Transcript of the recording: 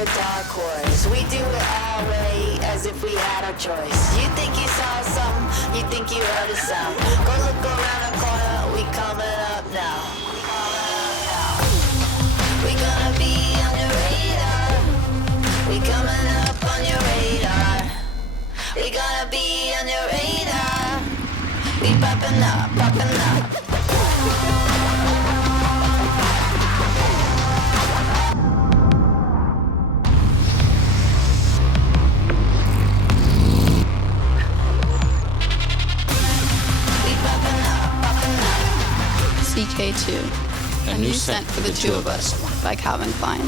the dark horse. We do it our way, as if we had our choice. You think you saw something, you think you heard a sound. Go look around the corner, we coming up now. We gonna be on your radar. We coming up on your radar. We gonna be on your radar. We popping up, popping up. CK2, a new scent for the two of us by Calvin Klein.